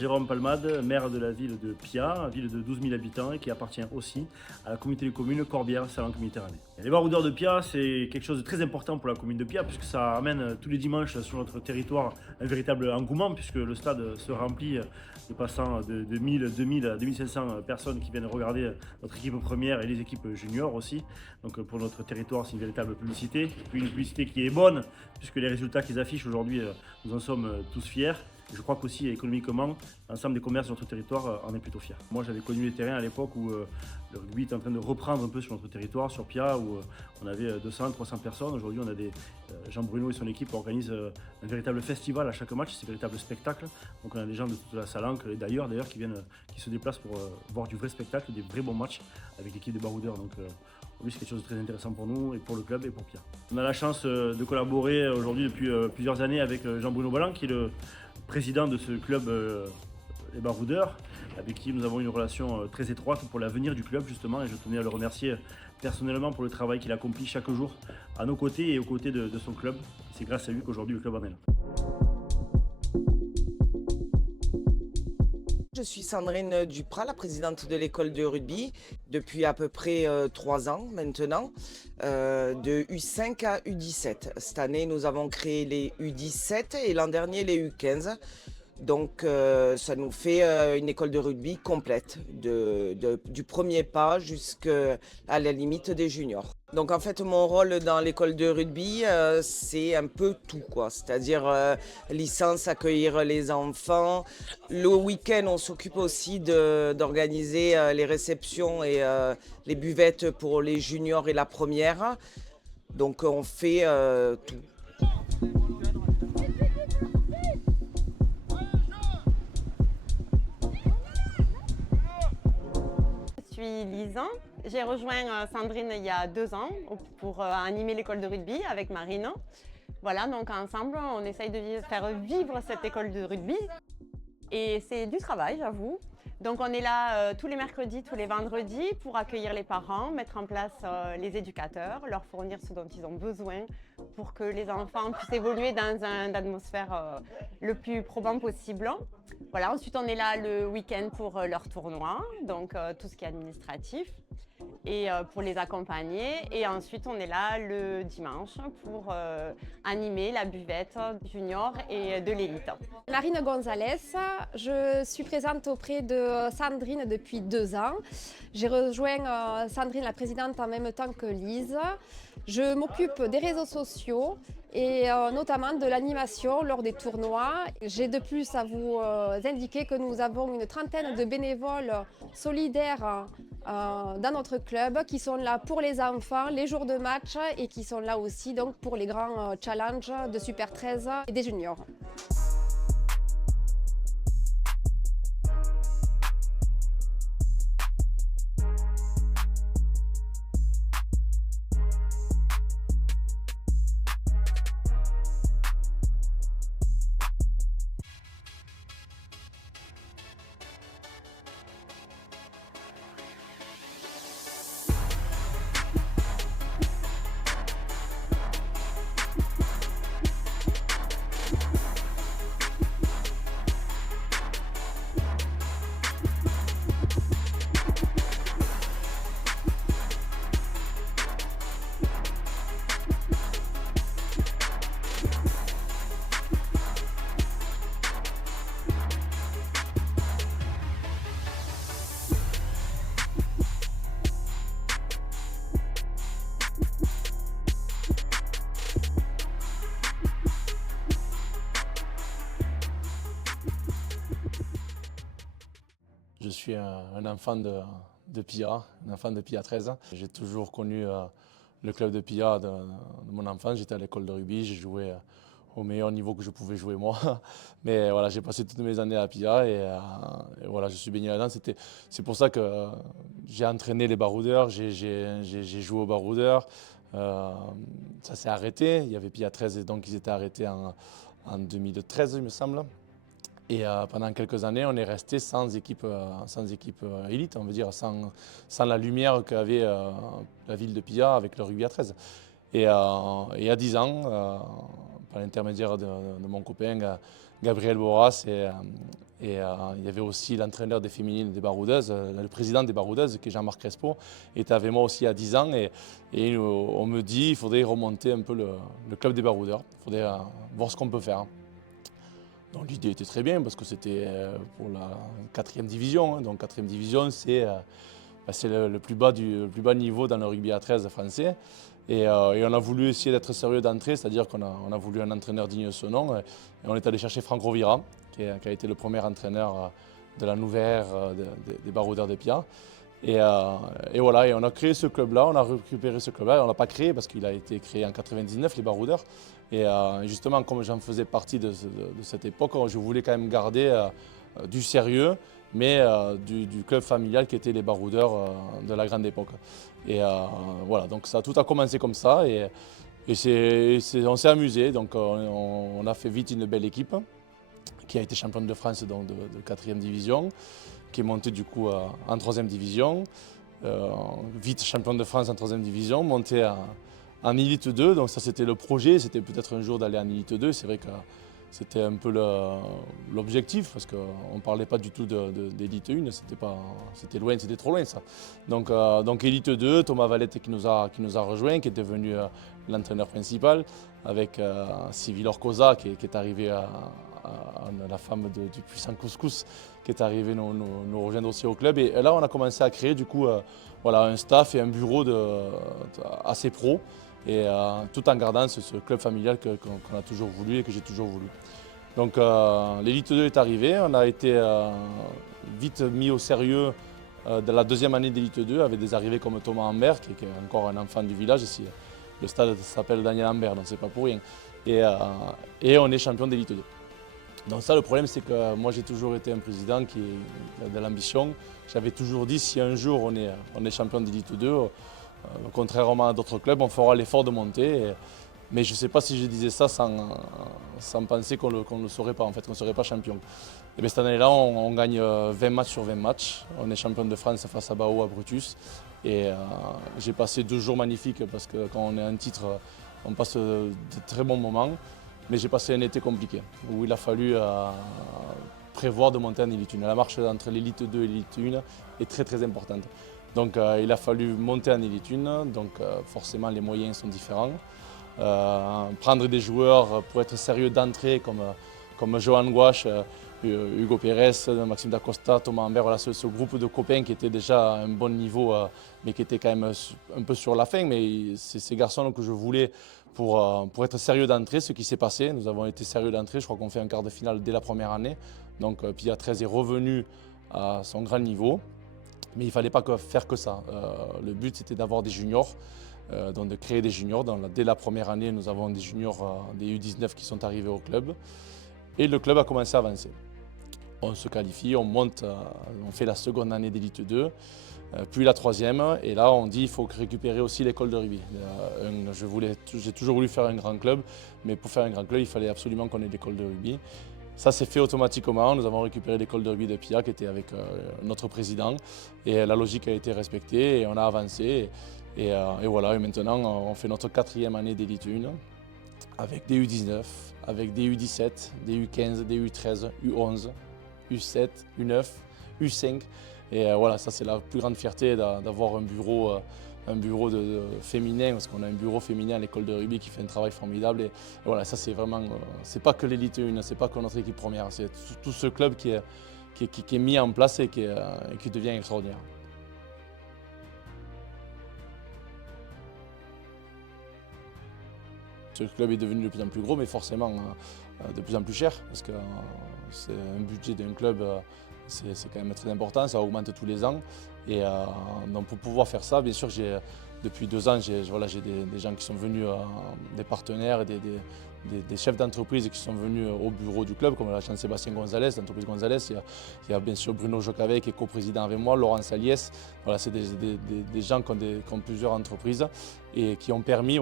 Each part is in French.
Jérôme Palmade, maire de la ville de Pia, ville de 12 000 habitants et qui appartient aussi à la communauté de communes Corbière-Salanque-Méditerranée. Les baroudeurs de Pia, c'est quelque chose de très important pour la commune de Pia puisque ça amène tous les dimanches sur notre territoire un véritable engouement puisque le stade se remplit dépassant de 1000, 2000 à 2500 personnes qui viennent regarder notre équipe première et les équipes juniors aussi. Donc pour notre territoire, c'est une véritable publicité. Et puis une publicité qui est bonne puisque les résultats qu'ils affichent aujourd'hui, nous en sommes tous fiers. Je crois qu'aussi économiquement, l'ensemble des commerces de notre territoire en est plutôt fier. Moi, j'avais connu les terrains à l'époque où le rugby était en train de reprendre un peu sur notre territoire, sur Pia, où on avait 200, 300 personnes. Aujourd'hui, on a des Jean Bruno et son équipe organisent un véritable festival à chaque match, c'est un véritable spectacle. Donc, on a des gens de toute la Salanque et d'ailleurs qui se déplacent pour voir du vrai spectacle, des vrais bons matchs avec l'équipe des baroudeurs. Donc, oui, c'est quelque chose de très intéressant pour nous et pour le club et pour Pia. On a la chance de collaborer aujourd'hui depuis plusieurs années avec Jean-Bruno Balland, qui est le président de ce club, les Baroudeurs, avec qui nous avons une relation très étroite pour l'avenir du club justement, et je tenais à le remercier personnellement pour le travail qu'il accomplit chaque jour à nos côtés et aux côtés de son club. C'est grâce à lui qu'aujourd'hui le club en est là. Je suis Sandrine Duprat, la présidente de l'école de rugby depuis à peu près 3 ans maintenant, de U5 à U17. Cette année, nous avons créé les U17 et l'an dernier les U15. Donc ça nous fait une école de rugby complète, du premier pas jusqu'à la limite des juniors. Donc en fait mon rôle dans l'école de rugby c'est un peu tout quoi, c'est-à-dire licence, accueillir les enfants. Le week-end on s'occupe aussi d'organiser les réceptions et les buvettes pour les juniors et la première. Donc on fait tout. Je suis Lise. J'ai rejoint Sandrine il y a 2 ans pour animer l'école de rugby avec Marine. Voilà, donc ensemble, on essaye de faire vivre cette école de rugby. Et c'est du travail, j'avoue. Donc on est là tous les mercredis, tous les vendredis pour accueillir les parents, mettre en place les éducateurs, leur fournir ce dont ils ont besoin pour que les enfants puissent évoluer dans une atmosphère le plus probant possible. Voilà, ensuite on est là le week-end pour leur tournoi, donc tout ce qui est administratif et pour les accompagner. Et ensuite on est là le dimanche pour animer la buvette junior et de l'élite. Marine Gonzalez, je suis présente auprès de Sandrine depuis 2 ans. J'ai rejoint Sandrine, la présidente, en même temps que Lise. Je m'occupe des réseaux sociaux et notamment de l'animation lors des tournois. J'ai de plus à vous indiquer que nous avons une trentaine de bénévoles solidaires dans notre club qui sont là pour les enfants, les jours de match et qui sont là aussi donc, pour les grands challenges de Super 13 et des juniors. Je suis un enfant de Pia, un enfant de Pia 13. J'ai toujours connu le club de Pia de mon enfance. J'étais à l'école de rugby, j'ai joué au meilleur niveau que je pouvais jouer moi. Mais voilà, j'ai passé toutes mes années à Pia et voilà, je suis baigné là-dedans. C'est pour ça que j'ai entraîné les baroudeurs, j'ai joué aux baroudeurs. Ça s'est arrêté, il y avait Pia 13 et donc ils étaient arrêtés en 2013 il me semble. Et pendant quelques années, on est resté sans équipe élite, on veut dire, sans la lumière qu'avait la ville de Pia avec le rugby à 13. Et il y a 10 ans, par l'intermédiaire de mon copain Gabriel Boras Et il y avait aussi l'entraîneur des féminines des Baroudeuses, le président des Baroudeuses, qui est Jean-Marc Crespo, était avec moi aussi à 10 ans. Et on me dit qu'il faudrait remonter un peu le club des Baroudeurs. Il faudrait voir ce qu'on peut faire. Donc l'idée était très bien parce que c'était pour la 4e division. Hein. Donc 4e division, c'est le plus bas niveau dans le rugby à 13 français. Et on a voulu essayer d'être sérieux d'entrée, c'est-à-dire qu'on a voulu un entraîneur digne de ce nom. Et on est allé chercher Franck Rovira, qui a été le premier entraîneur de la nouvelle ère des Baroudeurs de Pia. Et voilà, et on a créé ce club-là, on a récupéré ce club-là. On ne l'a pas créé parce qu'il a été créé en 99, les Baroudeurs. Et justement, comme j'en faisais partie de cette époque, je voulais quand même garder du sérieux, mais du club familial qui était les Baroudeurs de la grande époque. Et voilà, donc tout a commencé comme ça. Et on s'est amusé, donc on a fait vite une belle équipe qui a été championne de France donc, de 4e division, qui est montée du coup en 3e division, vite championne de France en 3e division, montée en Elite 2, donc ça c'était le projet, c'était peut-être un jour d'aller en Elite 2, c'est vrai que c'était un peu l'objectif, parce qu'on ne parlait pas du tout d'Elite 1, c'était loin, c'était trop loin ça. Donc Elite 2, Thomas Valette qui nous a rejoint, qui est devenu l'entraîneur principal, avec Sylvie Lorcosa qui est arrivé la femme du puissant Couscous qui est arrivée nous rejoindre aussi au club. Et là, on a commencé à créer du coup voilà, un staff et un bureau assez pro, et tout en gardant ce club familial qu'on a toujours voulu et que j'ai toujours voulu. Donc l'Elite 2 est arrivée, on a été vite mis au sérieux de la 2e année d'Elite 2 avec des arrivées comme Thomas Ambert, qui est encore un enfant du village ici. Le stade s'appelle Daniel Ambert, donc c'est pas pour rien. Et on est champion d'Elite 2. Donc ça, le problème, c'est que moi, j'ai toujours été un président qui a de l'ambition. J'avais toujours dit, si un jour on est champion d'Elite 2, contrairement à d'autres clubs, on fera l'effort de monter. Mais je ne sais pas si je disais ça sans penser qu'on ne le saurait pas, en fait, qu'on ne serait pas champion. Et bien, cette année-là, on gagne 20 matchs sur 20 matchs. On est champion de France face à Bao, à Brutus. Et j'ai passé 2 jours magnifiques parce que quand on est un titre, on passe de très bons moments. Mais j'ai passé un été compliqué où il a fallu prévoir de monter en Elite 1. La marche entre l'Elite 2 et l'Elite 1 est très très importante. Donc il a fallu monter en Elite 1, donc forcément les moyens sont différents. Prendre des joueurs pour être sérieux d'entrée comme Johan Gouache, Hugo Pérez, Maxime Dacosta, Thomas Ambert, voilà, ce groupe de copains qui était déjà à un bon niveau, mais qui était quand même un peu sur la fin. Mais c'est ces garçons que je voulais pour être sérieux d'entrée, ce qui s'est passé. Nous avons été sérieux d'entrée, je crois qu'on fait un quart de finale dès la première année. Donc Pia 13 est revenu à son grand niveau, mais il ne fallait pas faire que ça. Le but c'était d'avoir des juniors, donc de créer des juniors. Dès la première année, nous avons des juniors, des U19 qui sont arrivés au club, et le club a commencé à avancer. On se qualifie, on monte, on fait la 2e année d'Elite 2, puis la 3e, et là on dit qu'il faut récupérer aussi l'école de rugby. J'ai toujours voulu faire un grand club, mais pour faire un grand club, il fallait absolument qu'on ait l'école de rugby. Ça s'est fait automatiquement, nous avons récupéré l'école de rugby de Pia qui était avec notre président, et la logique a été respectée, et on a avancé. Et voilà, et maintenant on fait notre 4e année d'Elite 1, avec des U19, avec des U17, des U15, des U13, U11, U7, U9, U5. Et voilà, ça c'est la plus grande fierté d'avoir un bureau féminin, parce qu'on a un bureau féminin à l'école de rugby qui fait un travail formidable. Et voilà, ça c'est vraiment, c'est pas que l'Elite 1, c'est pas que notre équipe première, c'est tout ce club qui est mis en place et qui devient extraordinaire. Ce club est devenu de plus en plus gros, mais forcément de plus en plus cher, parce que c'est un budget d'un club, c'est quand même très important, ça augmente tous les ans. Et donc pour pouvoir faire ça, bien sûr, depuis 2 ans, j'ai des gens qui sont venus, des partenaires, des chefs d'entreprise qui sont venus au bureau du club, comme la Jean-Sébastien Gonzalez, l'entreprise Gonzalez. Il y a bien sûr Bruno Jocavet qui est coprésident avec moi, Laurent Saliès. Voilà, c'est des gens qui ont plusieurs entreprises et qui ont permis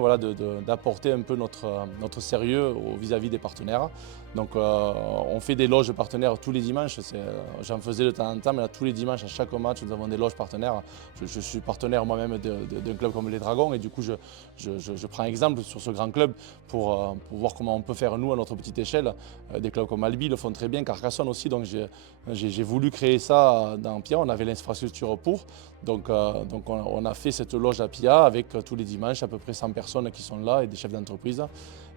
d'apporter un peu notre sérieux vis-à-vis des partenaires. Donc on fait des loges partenaires tous les dimanches, j'en faisais de temps en temps, mais là, tous les dimanches, à chaque match, nous avons des loges partenaires. Je suis partenaire moi-même d'un club comme les Dragons, et du coup je prends exemple sur ce grand club pour pouvoir voir comment on peut faire nous à notre petite échelle. Des clubs comme Albi le font très bien, Carcassonne aussi, donc j'ai voulu créer ça dans Pia, on avait l'infrastructure pour. Donc on a fait cette loge à Pia avec tous les dimanches à peu près 100 personnes qui sont là et des chefs d'entreprise.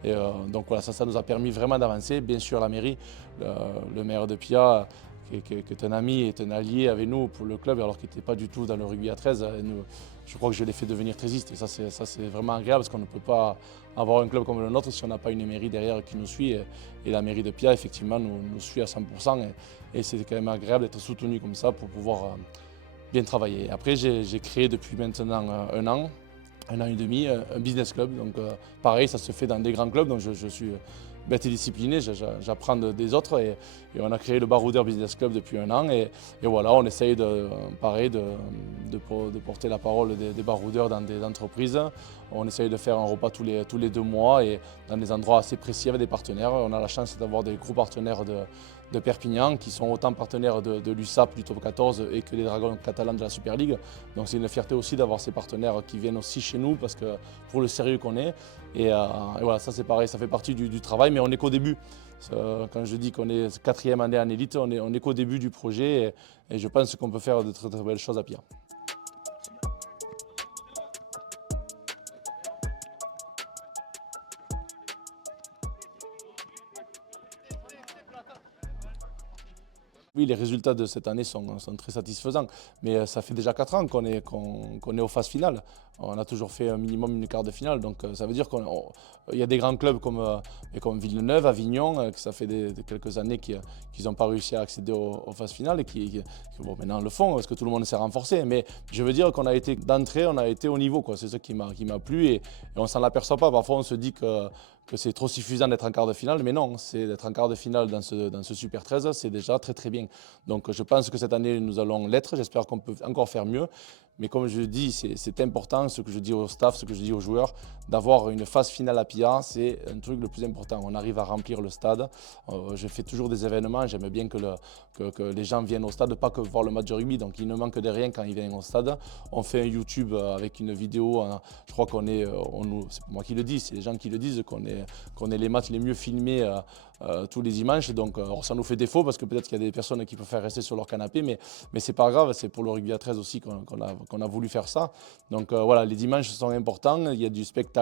Et donc voilà, ça nous a permis vraiment d'avancer. Bien sûr la mairie, le maire de Pia, qui est un ami, est un allié avec nous pour le club, alors qu'il n'était pas du tout dans le rugby à 13. Et nous, je crois que je l'ai fait devenir trésiste. Et ça, c'est vraiment agréable parce qu'on ne peut pas avoir un club comme le nôtre si on n'a pas une mairie derrière qui nous suit. Et la mairie de Pia, effectivement, nous suit à 100%. Et c'est quand même agréable d'être soutenu comme ça pour pouvoir bien travailler. Après, j'ai créé depuis maintenant un an et demi, un business club. Donc pareil, ça se fait dans des grands clubs. Donc je suis bête et discipliné, j'apprends des autres et on a créé le Baroudeur Business Club depuis un an et voilà, on essaye de porter la parole des baroudeurs dans des entreprises. On essaye de faire un repas tous les 2 mois et dans des endroits assez précis avec des partenaires. On a la chance d'avoir des gros partenaires de Perpignan qui sont autant partenaires de l'USAP du Top 14 et que des Dragons catalans de la Super League. Donc c'est une fierté aussi d'avoir ces partenaires qui viennent aussi chez nous parce que pour le sérieux qu'on est. Et voilà, ça c'est pareil, ça fait partie du travail, mais on n'est qu'au début. Quand je dis qu'on est 4e année en élite, on est qu'au début du projet et je pense qu'on peut faire de très belles choses à Pia. Oui, les résultats de cette année sont très satisfaisants, mais ça fait déjà 4 ans qu'on est aux phases finales. On a toujours fait un minimum une quart de finale, donc ça veut dire qu'il y a des grands clubs comme Villeneuve, Avignon, que ça fait quelques années qu'ils n'ont pas réussi à accéder aux phases finales et qui bon, maintenant le font, parce que tout le monde s'est renforcé. Mais je veux dire qu'on a été d'entrée, on a été au niveau, quoi. C'est ce qui m'a plu et on ne s'en aperçoit pas. Parfois on se dit que c'est trop suffisant d'être en quart de finale, mais non, c'est d'être en quart de finale dans ce Super 13, c'est déjà très très bien. Donc je pense que cette année nous allons l'être, j'espère qu'on peut encore faire mieux. Mais comme je dis, c'est important, ce que je dis au staff, ce que je dis aux joueurs, d'avoir une phase finale à Pia, c'est un truc le plus important. On arrive à remplir le stade. Je fais toujours des événements, j'aime bien que les gens viennent au stade, pas que voir le match de rugby, donc il ne manque de rien quand ils viennent au stade. On fait un YouTube avec une vidéo, je crois qu'on est, c'est pas moi qui le dis, c'est les gens qui le disent, qu'on est les matchs les mieux filmés tous les dimanches. Donc ça nous fait défaut parce que peut-être qu'il y a des personnes qui préfèrent rester sur leur canapé, mais c'est pas grave, c'est pour le rugby à 13 aussi qu'on a voulu faire ça. Donc voilà, les dimanches sont importants, il y a du spectacle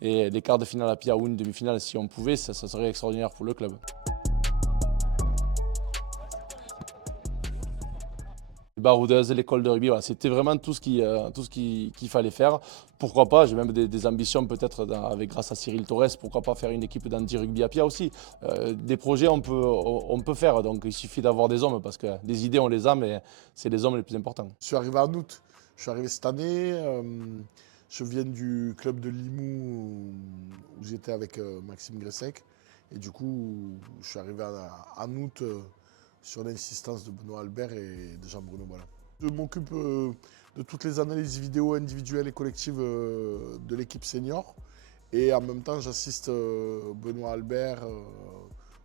et les quarts de finale à Pia ou une demi-finale, si on pouvait, ça serait extraordinaire pour le club. Les baroudeuses, l'école de rugby, voilà, c'était vraiment tout ce qu'il fallait faire. Pourquoi pas, j'ai même des ambitions peut-être grâce à Cyril Torres, pourquoi pas faire une équipe d'anti-rugby à Pia aussi. Des projets on peut faire, donc il suffit d'avoir des hommes parce que des idées on les a, mais c'est les hommes les plus importants. Je suis arrivé en août, je suis arrivé cette année, je viens du club de Limoux où j'étais avec Maxime Gressec et du coup je suis arrivé en août sur l'insistance de Benoît Albert et de Jean-Bruno Ballin. Je m'occupe de toutes les analyses vidéo individuelles et collectives de l'équipe senior et en même temps j'assiste Benoît Albert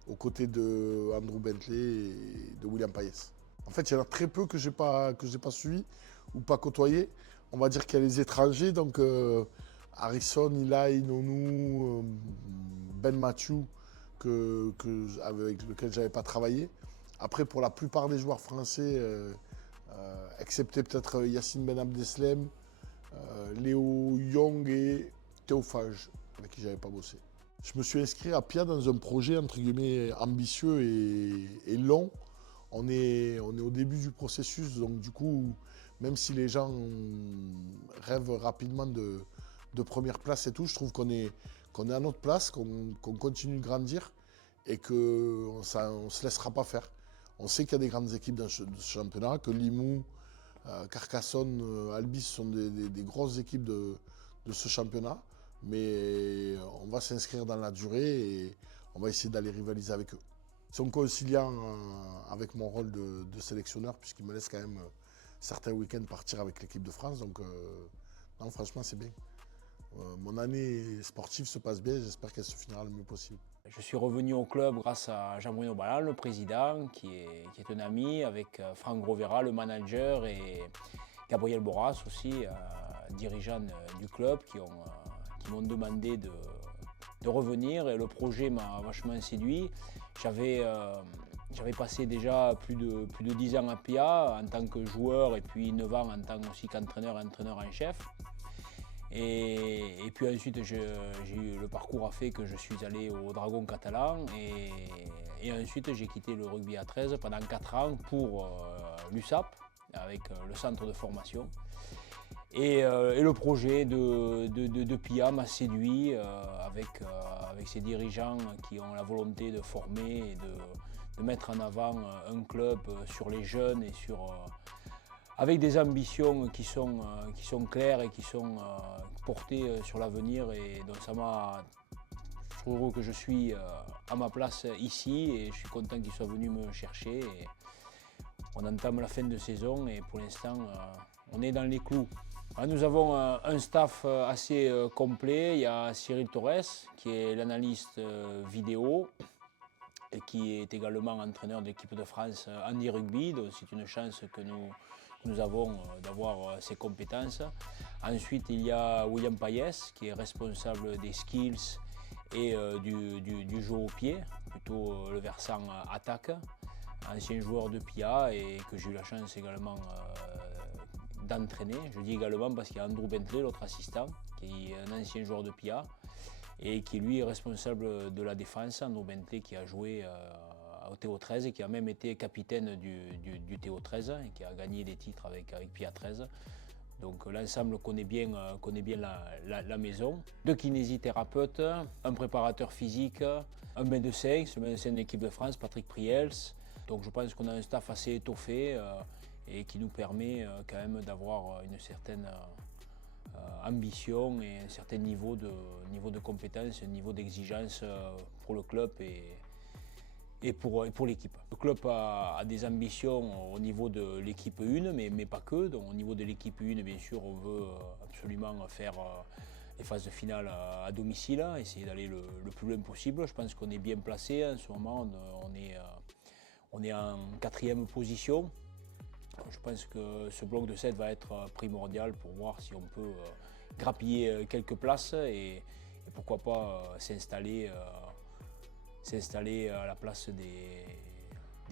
aux côtés de Andrew Bentley et de William Payès. En fait, il y en a très peu que je n'ai pas suivi ou pas côtoyé. On va dire qu'il y a les étrangers, donc Harrison, Eli, Nonou, Ben Mathieu, avec lequel je n'avais pas travaillé. Après, pour la plupart des joueurs français, excepté peut-être Yacine Ben Abdeslem, Léo Young et Théo Fage, avec qui je n'avais pas bossé. Je me suis inscrit à Pia dans un projet entre guillemets ambitieux et long. On est au début du processus, donc du coup, même si les gens rêvent rapidement de première place et tout, je trouve qu'on est à notre place, qu'on continue de grandir et qu'on ne se laissera pas faire. On sait qu'il y a des grandes équipes dans ce championnat, que Limoux, Carcassonne, Albi sont des grosses équipes de ce championnat, mais on va s'inscrire dans la durée et on va essayer d'aller rivaliser avec eux. C'est conciliant avec mon rôle de sélectionneur, puisqu'il me laisse quand même certains week-ends partir avec l'équipe de France. Donc, non, franchement, c'est bien. Mon année sportive se passe bien, j'espère qu'elle se finira le mieux possible. Je suis revenu au club grâce à Jean-Bruno Ballin, le président, qui est un ami, avec Franck Grovera, le manager, et Gabriel Boras aussi, dirigeant du club, qui m'ont demandé revenir et le projet m'a vachement séduit. J'avais passé déjà plus de 10 ans à PIA en tant que joueur et puis 9 ans en tant aussi qu'entraîneur et entraîneur en chef. Et puis ensuite, j'ai eu le parcours a fait que je suis allé au Dragon catalan et ensuite j'ai quitté le rugby à 13 pendant 4 ans pour l'USAP avec le centre de formation. Et le projet de PIA m'a séduit avec ces dirigeants qui ont la volonté de former et de mettre en avant un club sur les jeunes et avec des ambitions qui sont claires et qui sont portées sur l'avenir. Et donc je suis heureux que je suis à ma place ici et je suis content qu'ils soient venus me chercher. Et on entame la fin de saison et pour l'instant on est dans les clous. Nous avons un staff assez complet. Il y a Cyril Torres qui est l'analyste vidéo et qui est également entraîneur de l'équipe de France handi rugby. Donc c'est une chance que nous avons d'avoir ces compétences. Ensuite, il y a William Payès qui est responsable des skills et du jeu au pied, plutôt le versant attaque, ancien joueur de PIA et que j'ai eu la chance également d'entraîner. Je dis également parce qu'il y a Andrew Bentley, l'autre assistant, qui est un ancien joueur de PIA et qui lui est responsable de la défense. Andrew Bentley qui a joué au TO13 et qui a même été capitaine du TO13 et qui a gagné des titres avec PIA 13. Donc l'ensemble connaît bien la maison. 2 kinésithérapeutes, un préparateur physique, un médecin, c'est le médecin de l'équipe de France, Patrick Priels. Donc je pense qu'on a un staff assez étoffé et qui nous permet quand même d'avoir une certaine ambition et un certain niveau de compétence, un niveau d'exigence pour le club et pour l'équipe. Le club a des ambitions au niveau de l'équipe 1, mais pas que. Donc, au niveau de l'équipe 1, bien sûr, on veut absolument faire les phases de finale à domicile, essayer d'aller le plus loin possible. Je pense qu'on est bien placé en ce moment. On est en 4e position. Je pense que ce bloc de 7 va être primordial pour voir si on peut grappiller quelques places et pourquoi pas s'installer à la place des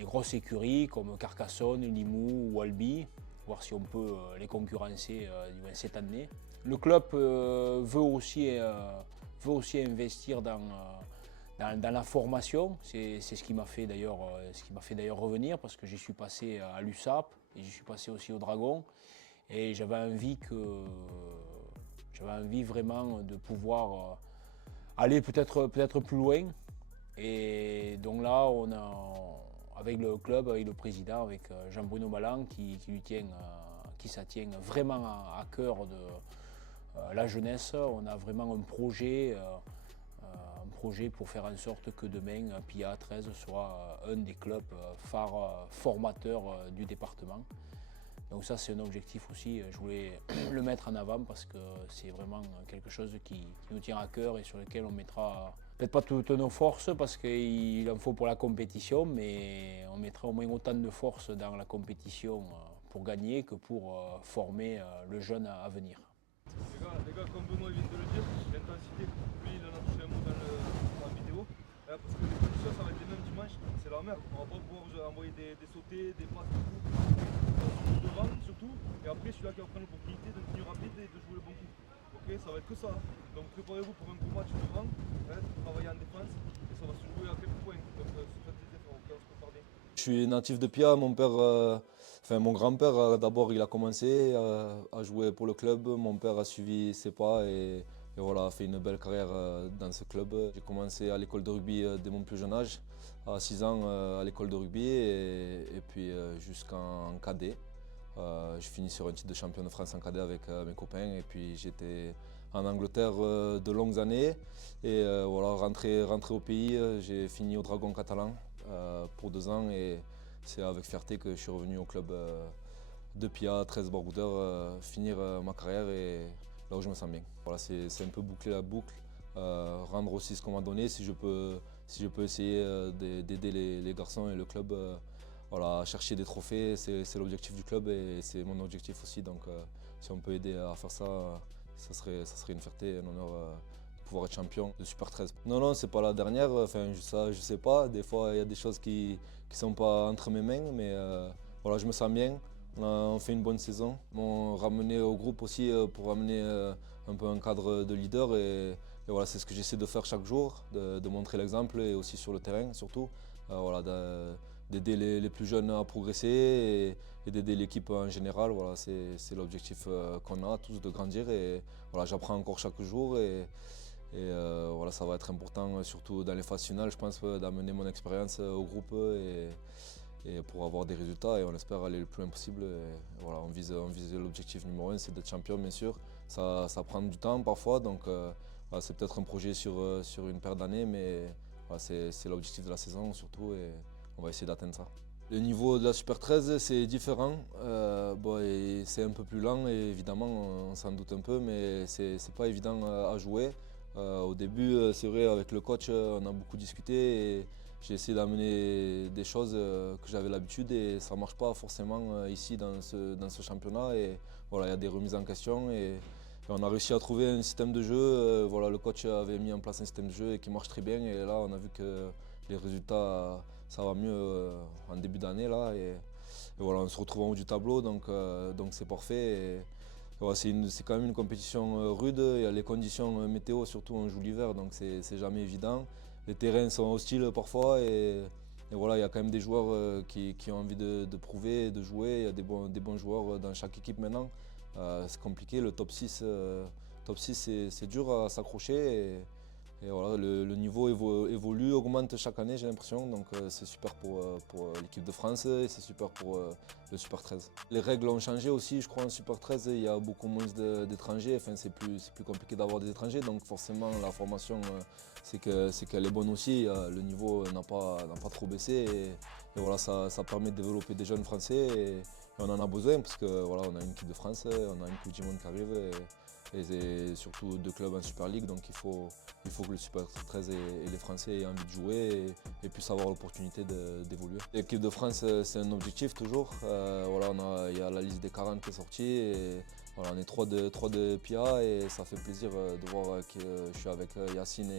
grosses écuries comme Carcassonne, Limoux ou Albi, voir si on peut les concurrencer cette année. Le club veut aussi investir dans la formation. C'est ce qui m'a fait d'ailleurs revenir parce que j'y suis passé à l'USAP et j'y suis passé aussi au Dragon et j'avais envie vraiment de pouvoir aller peut-être plus loin. Et donc là, on a, avec le club, avec le président, avec Jean-Bruno Balland, qui ça tient vraiment à cœur de la jeunesse, on a vraiment un projet pour faire en sorte que demain, PIA 13 soit un des clubs phares formateurs du département. Donc ça, c'est un objectif aussi, je voulais le mettre en avant parce que c'est vraiment quelque chose qui nous tient à cœur et sur lequel on mettra peut-être pas toutes nos forces parce qu'il en faut pour la compétition, mais on mettra au moins autant de force dans la compétition pour gagner que pour former le jeune à venir. Les gars, comme Benoît vient de le dire, l'intensité, lui il en a touché un mot dans la vidéo, parce que les conditions ça va être les mêmes dimanche, c'est la merde. On va pas pouvoir vous envoyer des sautés, des passes, devant surtout, et après celui-là qui va prendre l'opportunité de tenir rapide et de jouer le bon coup. Ok, ça va être que ça. Donc préparez-vous pour un gros match devant, travailler en défense, et ça va se jouer à quelques points. Donc faites des efforts, ok, on se prépare bien. Je suis natif de PIA, mon grand-père d'abord il a commencé à jouer pour le club, mon père a suivi ses pas et voilà, a fait une belle carrière dans ce club. J'ai commencé à l'école de rugby dès mon plus jeune âge, à 6 ans à l'école de rugby et puis jusqu'en cadet. Je finis sur un titre de champion de France en cadet avec mes copains et puis j'étais en Angleterre de longues années et voilà, rentré au pays, j'ai fini au Dragon catalan pour 2 ans et c'est avec fierté que je suis revenu au club de PIA 13 Baroudeur finir ma carrière et là où je me sens bien. Voilà, c'est un peu boucler la boucle, rendre aussi ce qu'on m'a donné, si je peux essayer d'aider les garçons et le club voilà, à chercher des trophées, c'est l'objectif du club et c'est mon objectif aussi. Donc si on peut aider à faire ça, ça serait une fierté et un honneur de pouvoir être champion de Super 13. Non, c'est pas la dernière, enfin, ça je sais pas. Des fois, il y a des choses qui sont pas entre mes mains, mais voilà, je me sens bien. On fait une bonne saison. On ramené au groupe aussi pour amener un peu un cadre de leader et voilà, c'est ce que j'essaie de faire chaque jour, de montrer l'exemple et aussi sur le terrain surtout. Voilà, d'aider les plus jeunes à progresser et d'aider l'équipe en général. Voilà, c'est l'objectif qu'on a tous, de grandir. Et voilà, j'apprends encore chaque jour et voilà, ça va être important, surtout dans les phases finales, je pense, d'amener mon expérience au groupe et pour avoir des résultats. Et on espère aller le plus loin possible. Et voilà, on vise l'objectif numéro 1, c'est d'être champion, bien sûr. Ça prend du temps parfois, donc voilà, c'est peut-être un projet sur une paire d'années, mais voilà, c'est l'objectif de la saison surtout et on va essayer d'atteindre ça. Le niveau de la Super 13, c'est différent. C'est un peu plus lent, et évidemment, on s'en doute un peu, mais c'est pas évident à jouer. Au début, c'est vrai, avec le coach, on a beaucoup discuté et j'ai essayé d'amener des choses que j'avais l'habitude et ça ne marche pas forcément ici dans ce championnat. Et voilà, il y a des remises en question et on a réussi à trouver un système de jeu. Voilà, le coach avait mis en place un système de jeu qui marche très bien et là, on a vu que les résultats, ça va mieux en début d'année là et voilà, on se retrouve en haut du tableau, donc c'est parfait. Et voilà, c'est quand même une compétition rude. Il y a les conditions météo, surtout on joue l'hiver, donc c'est jamais évident. Les terrains sont hostiles parfois et voilà, il y a quand même des joueurs qui ont envie de prouver, de jouer. Il y a des bons joueurs dans chaque équipe maintenant. C'est compliqué, le top 6, c'est dur à s'accrocher. Et voilà, le niveau évolue, augmente chaque année, j'ai l'impression. Donc c'est super pour l'équipe de France et c'est super pour le Super 13. Les règles ont changé aussi, je crois, en Super 13. Il y a beaucoup moins d'étrangers. Enfin, c'est plus compliqué d'avoir des étrangers. Donc forcément, la formation, c'est qu'elle est bonne aussi. Le niveau n'a pas trop baissé. Et voilà, ça permet de développer des jeunes Français. Et on en a besoin parce que voilà, on a une équipe de France, on a une Coupe du Monde qui arrive. Et surtout 2 clubs en Super League, donc il faut que le Super 13 et les Français aient envie de jouer et puissent avoir l'opportunité d'évoluer. L'équipe de France, c'est un objectif toujours. Voilà, il y a la liste des 40 qui est sortie et voilà, on est 3 de PIA et ça fait plaisir de voir que je suis avec Yacine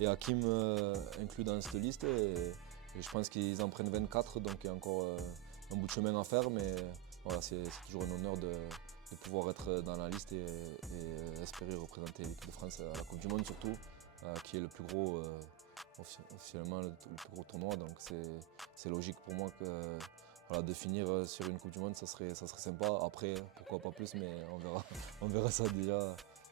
et Hakim inclus dans cette liste. Et je pense qu'ils en prennent 24, donc il y a encore un bout de chemin à faire, mais voilà, c'est toujours un honneur de pouvoir être dans la liste et espérer représenter l'équipe de France à la Coupe du Monde surtout, qui est le plus gros, officiellement le plus gros tournoi. Donc c'est logique pour moi que, voilà, de finir sur une Coupe du Monde, ça serait sympa. Après, pourquoi pas plus, mais on verra ça déjà.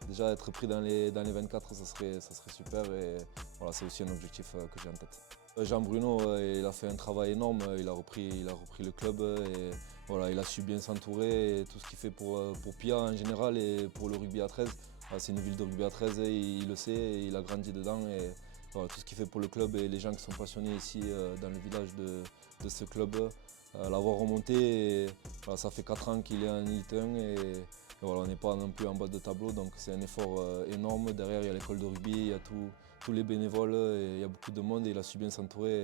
Déjà être pris dans les 24, ça serait super et voilà, c'est aussi un objectif que j'ai en tête. Jean Bruno, il a fait un travail énorme, il a repris le club et voilà, il a su bien s'entourer et tout ce qu'il fait pour PIA en général et pour le rugby à 13. C'est une ville de rugby à 13 et il le sait, il a grandi dedans et voilà, tout ce qu'il fait pour le club et les gens qui sont passionnés ici dans le village de ce club, l'avoir remonté, voilà, ça fait 4 ans qu'il est en Elite 1 et voilà, on n'est pas non plus en bas de tableau, donc c'est un effort énorme. Derrière, il y a l'école de rugby, il y a tous les bénévoles, et il y a beaucoup de monde et il a su bien s'entourer.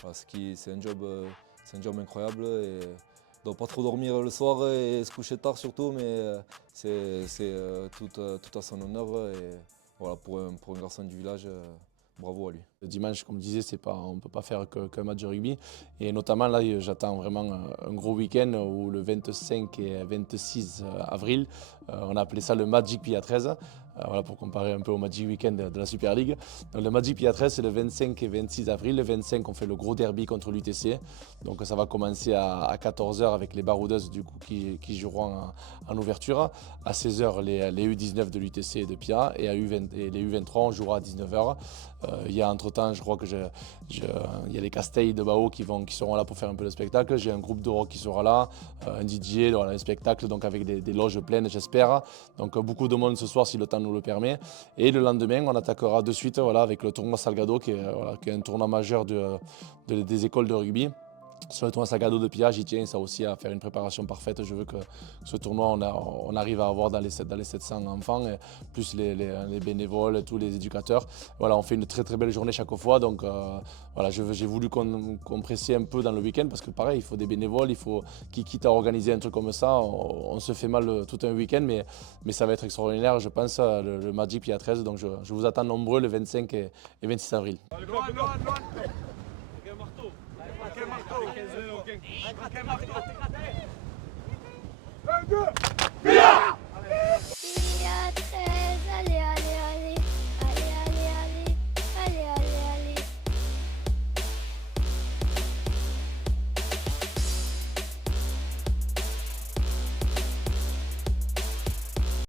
Voilà, c'est un job incroyable. Et il ne doit pas trop dormir le soir et se coucher tard surtout, mais c'est tout à son honneur. Et voilà, pour un garçon du village, bravo à lui. Le dimanche, comme je disais, on ne peut pas faire qu'un match de rugby. Et notamment, là, j'attends vraiment un gros week-end où le 25 et 26 avril, on a appelé ça le Magic PIA 13. Voilà, pour comparer un peu au Magic Weekend de la Super League. Donc, le Magic PIA 13, c'est le 25 et 26 avril. Le 25, on fait le gros derby contre l'UTC. Donc ça va commencer à 14 h avec les Baroudeuses du coup, qui joueront en ouverture. À 16 h, les U19 de l'UTC et de PIA. Et les U23, on jouera à 19 h. Il y a entre-temps, je crois que il y a les Casteils de Bao qui seront là pour faire un peu de spectacle. J'ai un groupe de rock qui sera là, un DJ, voilà, un spectacle donc avec des loges pleines, j'espère. Donc beaucoup de monde ce soir si le temps nous le permet. Et le lendemain, on attaquera de suite, voilà, avec le tournoi Salgado qui est un tournoi majeur des écoles de rugby. sur le tournoi sac à dos de Pia, j'y tiens ça aussi à faire une préparation parfaite. Je veux que ce tournoi, on arrive à avoir dans les 700 enfants, et plus les bénévoles, tous les éducateurs. Voilà, on fait une très très belle journée chaque fois. Donc voilà, j'ai voulu qu'on précise un peu dans le week-end parce que pareil, il faut des bénévoles, il faut qui quitte à organiser un truc comme ça. On se fait mal tout un week-end, mais ça va être extraordinaire, je pense, le Magic Pia 13. Donc je vous attends nombreux le 25 et 26 avril. Un, deux, Pia!